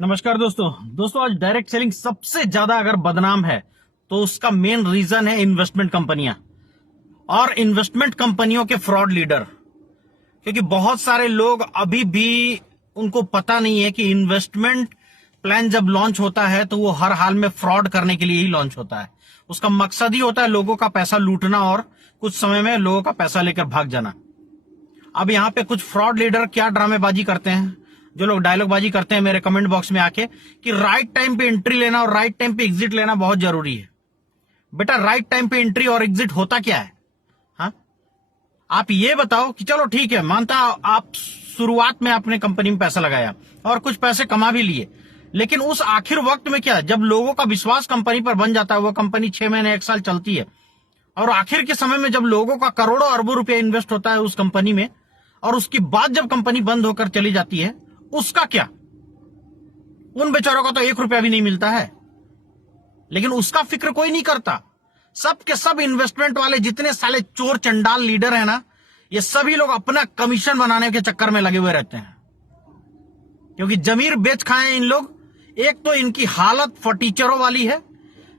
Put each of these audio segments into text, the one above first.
नमस्कार दोस्तों आज डायरेक्ट सेलिंग सबसे ज्यादा अगर बदनाम है तो उसका मेन रीजन है इन्वेस्टमेंट कंपनियां और इन्वेस्टमेंट कंपनियों के फ्रॉड लीडर। क्योंकि बहुत सारे लोग अभी भी उनको पता नहीं है कि इन्वेस्टमेंट प्लान जब लॉन्च होता है तो वो हर हाल में फ्रॉड करने के लिए ही लॉन्च होता है। उसका मकसद ही होता है लोगों का पैसा लूटना और कुछ समय में लोगों का पैसा लेकर भाग जाना। अब यहाँ पे कुछ फ्रॉड लीडर क्या ड्रामेबाजी करते हैं, जो लोग डायलॉगबाजी करते हैं मेरे कमेंट बॉक्स में आके कि राइट टाइम पे एंट्री लेना और राइट टाइम पे एग्जिट लेना बहुत जरूरी है। बेटा राइट टाइम पे एंट्री और एग्जिट होता क्या है? हाँ, आप ये बताओ कि चलो ठीक है, मानता आप शुरुआत में आपने कंपनी में पैसा लगाया और कुछ पैसे कमा भी लिए, लेकिन उस आखिर वक्त में क्या, जब लोगों का विश्वास कंपनी पर बन जाता है, वो कंपनी 6 महीने 1 साल चलती है और आखिर के समय में जब लोगों का करोड़ों अरबों रुपया इन्वेस्ट होता है उस कंपनी में और उसके बाद जब कंपनी बंद होकर चली जाती है, उसका क्या? उन बेचारों का तो 1 रुपया भी नहीं मिलता है, लेकिन उसका फिक्र कोई नहीं करता। सब के सब इन्वेस्टमेंट वाले जितने साले चोर चंडाल लीडर हैं ना, ये सभी लोग अपना कमीशन बनाने के चक्कर में लगे हुए रहते हैं। क्योंकि जमीर बेच खाए इन लोग। एक तो इनकी हालत फटीचरों वाली है,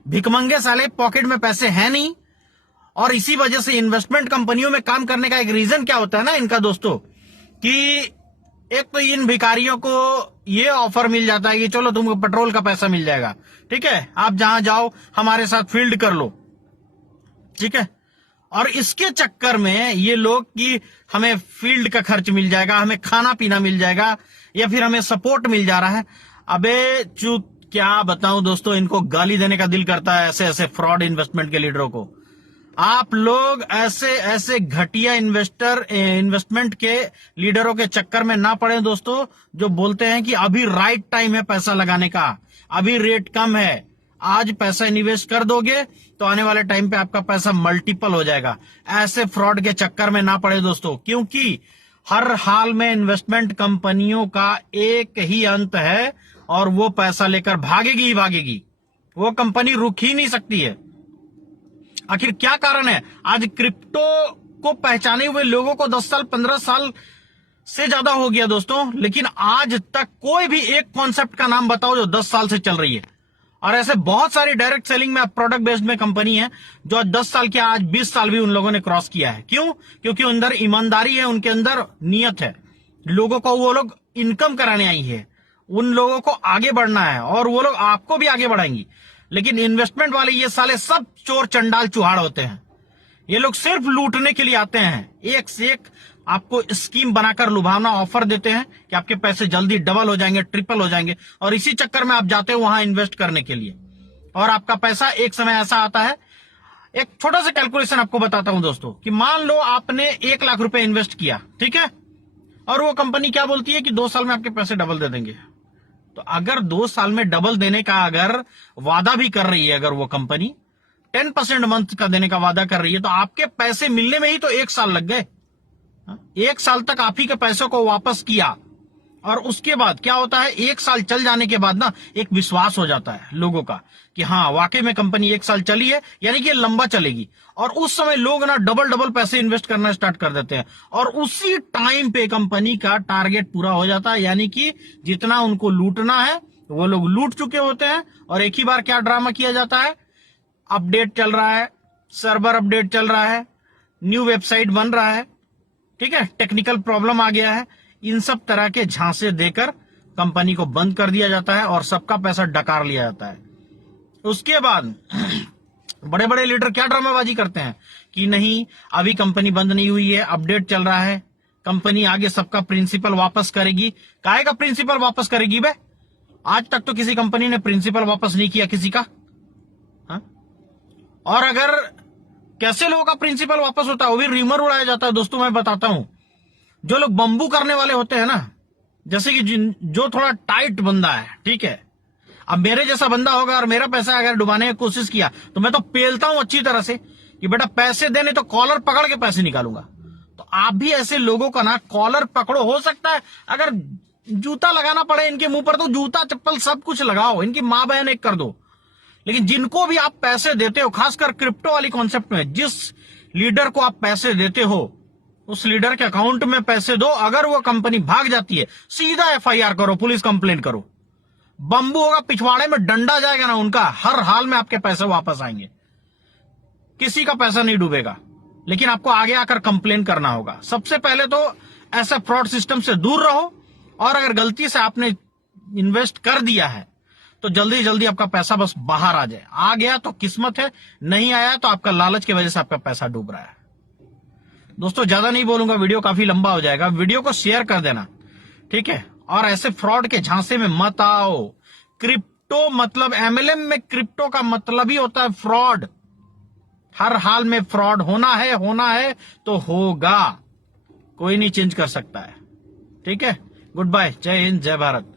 भिकमंगे साले, पॉकेट में पैसे हैं नहीं। और इसी वजह से इन्वेस्टमेंट कंपनियों में काम करने का एक रीजन क्या होता है ना इनका दोस्तों, कि एक तो इन भिखारियों को ये ऑफर मिल जाता है कि चलो तुमको पेट्रोल का पैसा मिल जाएगा, ठीक है, आप जहां जाओ हमारे साथ फील्ड कर लो, ठीक है। और इसके चक्कर में ये लोग कि हमें फील्ड का खर्च मिल जाएगा, हमें खाना पीना मिल जाएगा, या फिर हमें सपोर्ट मिल जा रहा है। अबे चूत, क्या बताऊं दोस्तों, इनको गाली देने का दिल करता है ऐसे ऐसे फ्रॉड इन्वेस्टमेंट के लीडरों को। आप लोग ऐसे ऐसे घटिया इन्वेस्टमेंट के लीडरों के चक्कर में ना पड़े दोस्तों, जो बोलते हैं कि अभी राइट टाइम है पैसा लगाने का, अभी रेट कम है, आज पैसा निवेश कर दोगे तो आने वाले टाइम पे आपका पैसा मल्टीपल हो जाएगा। ऐसे फ्रॉड के चक्कर में ना पड़े दोस्तों, क्योंकि हर हाल में इन्वेस्टमेंट कंपनियों का एक ही अंत है और वो पैसा लेकर भागेगी ही भागेगी। वो कंपनी रुक ही नहीं सकती है। आखिर क्या कारण है? आज क्रिप्टो को पहचाने हुए लोगों को 10 साल 15 साल से ज्यादा हो गया दोस्तों, लेकिन आज तक कोई भी एक कॉन्सेप्ट का नाम बताओ जो 10 साल से चल रही है। और ऐसे बहुत सारी डायरेक्ट सेलिंग में, प्रोडक्ट बेस्ड में कंपनी है जो 10 साल क्या, आज 20 साल भी उन लोगों ने क्रॉस किया है। क्यों? क्योंकि अंदर ईमानदारी है, उनके अंदर नियत है, लोगों को वो लोग इनकम कराने आई है, उन लोगों को आगे बढ़ना है और वो लोग आपको भी आगे बढ़ाएंगी। लेकिन इन्वेस्टमेंट वाले ये साले सब चोर चंडाल चुहाड़ होते हैं। ये लोग सिर्फ लूटने के लिए आते हैं, एक से एक आपको स्कीम बनाकर लुभावना ऑफर देते हैं कि आपके पैसे जल्दी डबल हो जाएंगे, ट्रिपल हो जाएंगे, और इसी चक्कर में आप जाते हो वहां इन्वेस्ट करने के लिए और आपका पैसा एक समय ऐसा आता है। एक छोटा सा कैलकुलेशन आपको बताता हूं दोस्तों, कि मान लो आपने 1 लाख रुपए इन्वेस्ट किया, ठीक है, और वो कंपनी क्या बोलती है कि 2 साल में आपके पैसे डबल दे देंगे। तो अगर 2 साल में डबल देने का अगर वादा भी कर रही है, अगर वो कंपनी 10% मंथ का देने का वादा कर रही है, तो आपके पैसे मिलने में ही तो 1 साल लग गए। 1 साल तक आप ही के पैसों को वापस किया और उसके बाद क्या होता है, 1 साल चल जाने के बाद ना एक विश्वास हो जाता है लोगों का कि हाँ वाकई में कंपनी 1 साल चली है, यानी कि ये लंबा चलेगी। और उस समय लोग ना डबल डबल पैसे इन्वेस्ट करना स्टार्ट कर देते हैं और उसी टाइम पे कंपनी का टारगेट पूरा हो जाता है, यानी कि जितना उनको लूटना है वो लोग लूट चुके होते हैं। और एक ही बार क्या ड्रामा किया जाता है, अपडेट चल रहा है, सर्वर अपडेट चल रहा है, न्यू वेबसाइट बन रहा है, ठीक है, टेक्निकल प्रॉब्लम आ गया है, इन सब तरह के झांसे देकर कंपनी को बंद कर दिया जाता है और सबका पैसा डकार लिया जाता है। उसके बाद बड़े बड़े लीडर क्या ड्रामाबाजी करते हैं कि नहीं अभी कंपनी बंद नहीं हुई है, अपडेट चल रहा है, कंपनी आगे सबका प्रिंसिपल वापस करेगी। काहे का प्रिंसिपल वापस करेगी बे? आज तक तो किसी कंपनी ने प्रिंसिपल वापस नहीं किया किसी का। हा? और अगर कैसे लोगों का प्रिंसिपल वापस होता है, वो भी रूमर उड़ाया जाता है दोस्तों। मैं बताता हूं, जो लोग बंबू करने वाले होते हैं ना, जैसे कि जो थोड़ा टाइट बंदा है, ठीक है, अब मेरे जैसा बंदा होगा और मेरा पैसा अगर डुबाने की कोशिश किया तो मैं तो पेलता हूं अच्छी तरह से कि बेटा पैसे देने, तो कॉलर पकड़ के पैसे निकालूंगा। तो आप भी ऐसे लोगों का ना कॉलर पकड़ो, हो सकता है अगर जूता लगाना पड़े इनके मुंह पर तो जूता चप्पल सब कुछ लगाओ, इनकी मां बहन एक कर दो। लेकिन जिनको भी आप पैसे देते हो, खासकर क्रिप्टो वाली कॉन्सेप्ट में, जिस लीडर को आप पैसे देते हो उस लीडर के अकाउंट में पैसे दो। अगर वो कंपनी भाग जाती है, सीधा FIR करो, पुलिस कंप्लेन करो। बंबू होगा, पिछवाड़े में डंडा जाएगा ना उनका, हर हाल में आपके पैसे वापस आएंगे, किसी का पैसा नहीं डूबेगा। लेकिन आपको आगे आकर कंप्लेन करना होगा। सबसे पहले तो ऐसे फ्रॉड सिस्टम से दूर रहो, और अगर गलती से आपने इन्वेस्ट कर दिया है तो जल्दी जल्दी आपका पैसा बस बाहर आ जाए। आ गया तो किस्मत है, नहीं आया तो आपका लालच की वजह से आपका पैसा डूब रहा है। दोस्तों ज्यादा नहीं बोलूंगा, वीडियो काफी लंबा हो जाएगा। वीडियो को शेयर कर देना, ठीक है। और ऐसे फ्रॉड के झांसे में मत आओ। क्रिप्टो मतलब एमएलएम में क्रिप्टो का मतलब ही होता है फ्रॉड। हर हाल में फ्रॉड होना है तो होगा, कोई नहीं चेंज कर सकता है। ठीक है, गुड बाय, जय हिंद, जय भारत।